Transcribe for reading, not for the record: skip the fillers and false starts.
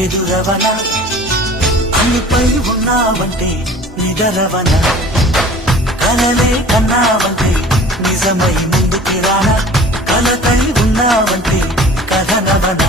ఎదురవన అన్నిపై ఉన్నావంటే నిదరవన కలలే కన్నావంటే నిజమై ముందుకి రానా కలకై ఉన్నావంటే కథనవన